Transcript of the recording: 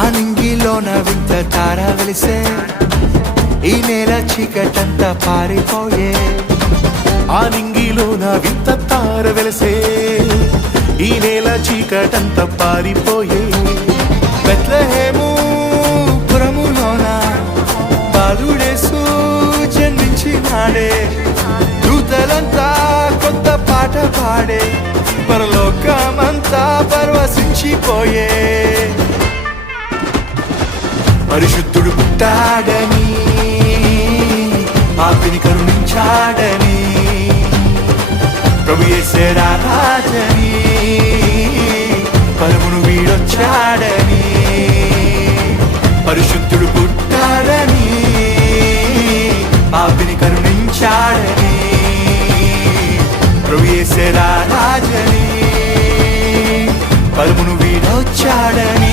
ఆనింగిలోన వింత తార వెలిసే ఈ నేల చీకటంతా పారిపోయే ఆనింగిలోన వింత తార వెలసే ఈ నేల చీకటంతా పారిపోయే బెత్లెహేము పురములోన బాలుడేసు జన్మించినాడే దూతలంతా కొత్త పాట పాడే పరలోకమంతా పరవశించిపోయే పరిశుద్ధుడు పుట్టాడని పాపిని కరుణించాడని ప్రభు యేసే రాజని పరమును వీడొచ్చాడని పరిశుద్ధుడు పుట్టాడని పాపిని కరుణించాడని ప్రభు యేసే రాజని పరమును వీడొచ్చాడని